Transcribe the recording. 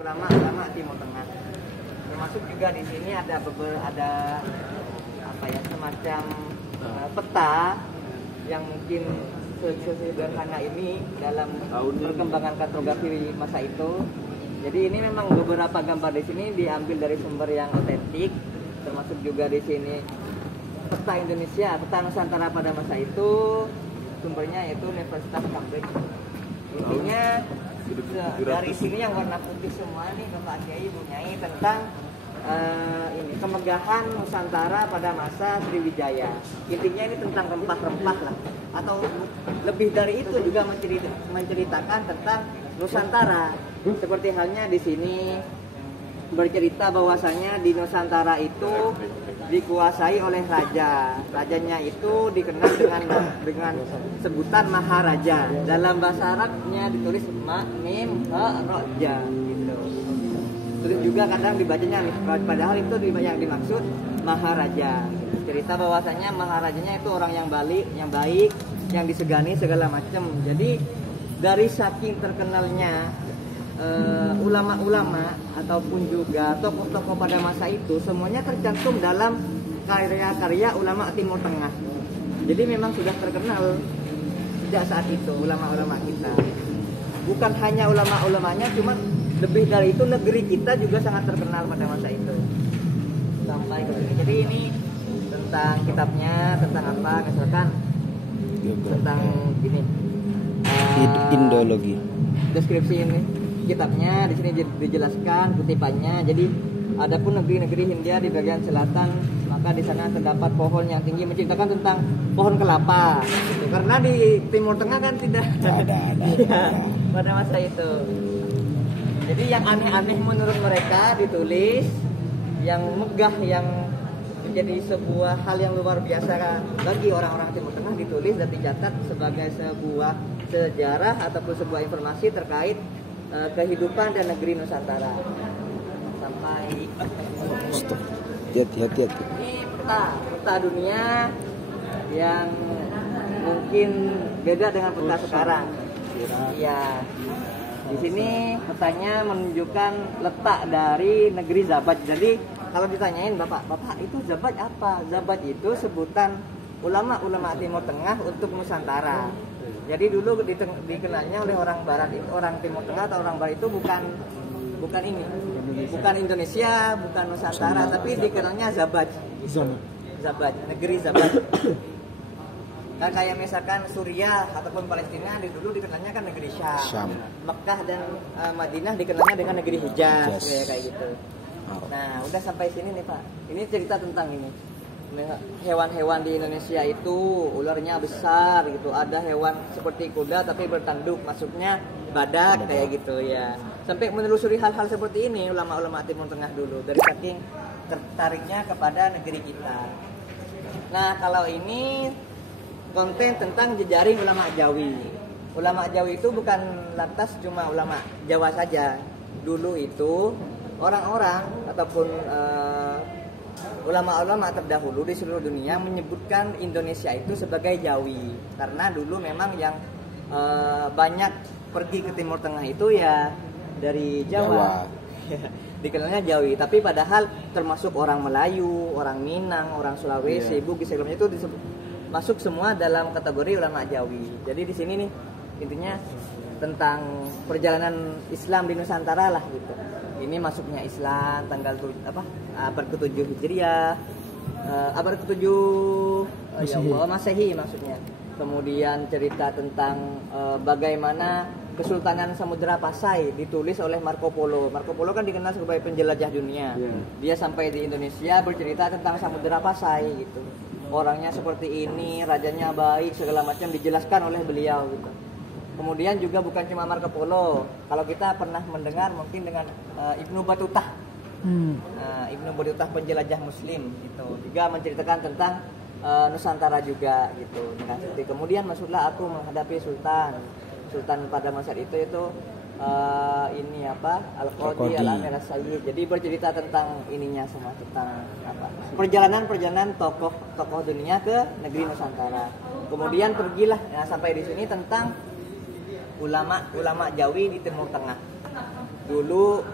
ulama Timur Tengah. Termasuk juga di sini ada apa ya, semacam peta yang mungkin sesederhana ini dalam perkembangan kartografi masa itu. Jadi ini memang beberapa gambar di sini diambil dari sumber yang otentik, termasuk juga di sini peta Indonesia, peta Nusantara pada masa itu, sumbernya yaitu Universitas Cambridge. Intinya dari sini yang warna putih semua nih Bapak Kiai Bunyai tentang ini kemegahan Nusantara pada masa Sriwijaya. Intinya ini tentang rempah-rempah lah, atau lebih dari itu juga menceritakan tentang Nusantara. Seperti halnya di sini bercerita bahwasanya di Nusantara itu dikuasai oleh raja. Rajanya itu dikenal dengan sebutan Maharaja. Dalam bahasa Arabnya ditulis Ma Mim Ha Raja gitu. Terus juga kadang dibacanya padahal itu yang dimaksud Maharaja. Cerita bahwasanya Maharajanya itu orang yang baik, yang disegani segala macam. Jadi dari saking terkenalnya ulama-ulama ataupun juga tokoh-tokoh pada masa itu semuanya tercantum dalam karya-karya ulama Timur Tengah. Jadi memang sudah terkenal sejak saat itu ulama-ulama kita. Bukan hanya ulama-ulamanya, cuma lebih dari itu negeri kita juga sangat terkenal pada masa itu. Sampai ke sini. Jadi ini tentang kitabnya, tentang apa? Misalkan tentang gini. Indologi. Deskripsi ini kitabnya di sini dijelaskan kutipannya. Jadi adapun negeri-negeri Hindia di bagian selatan, maka di sana terdapat pohon yang tinggi, menceritakan tentang pohon kelapa. Gitu. Karena di Timur Tengah kan tidak ada. Ya, pada masa itu. Jadi yang aneh-aneh menurut mereka ditulis, yang megah, yang menjadi sebuah hal yang luar biasa bagi orang-orang Timur Tengah ditulis dan dicatat sebagai sebuah sejarah ataupun sebuah informasi terkait kehidupan dan negeri Nusantara. Sampai hati-hati. Ini peta dunia yang mungkin beda dengan peta sekarang. Iya. Di sini petanya menunjukkan letak dari negeri Zabaj. Jadi kalau ditanyain Bapak itu Zabaj apa? Zabaj itu sebutan ulama-ulama Timur Tengah untuk Nusantara. Jadi dulu dikenalnya oleh orang Barat itu, orang Timur Tengah atau orang Barat itu bukan ini, bukan Indonesia, bukan Nusantara, tapi dikenalnya Zabaj. Zabaj, negeri Zabaj. Kan kayak misalkan Suriah ataupun Palestina dulu dikenalnya kan negeri Syam. Mekah dan Madinah dikenalnya dengan negeri Hijaz, kayak gitu. Nah, udah sampai sini nih Pak. Ini cerita tentang ini. Hewan-hewan di Indonesia itu ularnya besar gitu. Ada hewan seperti kuda tapi bertanduk, maksudnya badak kayak gitu ya. Sampai menelusuri hal-hal seperti ini ulama-ulama Timur Tengah dulu dari saking tertariknya kepada negeri kita. Nah, kalau ini konten tentang jejaring ulama Jawi. Ulama Jawi itu bukan lantas cuma ulama Jawa saja. Dulu itu orang-orang ataupun ulama-ulama terdahulu di seluruh dunia menyebutkan Indonesia itu sebagai Jawi. Karena dulu memang yang banyak pergi ke Timur Tengah itu ya dari Jawa. Dikenalnya Jawi, tapi padahal termasuk orang Melayu, orang Minang, orang Sulawesi, Bugis, segala macam itu masuk semua dalam kategori ulama Jawi. Jadi di sini nih intinya tentang perjalanan Islam di Nusantara lah gitu. Ini masuknya Islam tanggal abad ke-7 Hijriah, abad ke-7 Masehi maksudnya. Kemudian cerita tentang bagaimana Kesultanan Samudra Pasai ditulis oleh Marco Polo. Marco Polo kan dikenal sebagai penjelajah dunia. Dia sampai di Indonesia bercerita tentang Samudra Pasai gitu. Orangnya seperti ini, rajanya baik, segala macam dijelaskan oleh beliau gitu. Kemudian juga bukan cuma Marco Polo. Kalau kita pernah mendengar mungkin dengan Ibnu Battuta. Ibnu Battuta penjelajah Muslim gitu. Juga menceritakan tentang Nusantara juga gitu. Nah, kemudian masuklah aku menghadapi Sultan pada masa itu ini apa? Al-Qadi Al-Amir As-Sayyid. Jadi bercerita tentang ininya semua tentang apa? Perjalanan tokoh dunia ke negeri Nusantara. Kemudian pergilah sampai di sini tentang ulama Jawi di Timur Tengah. dulu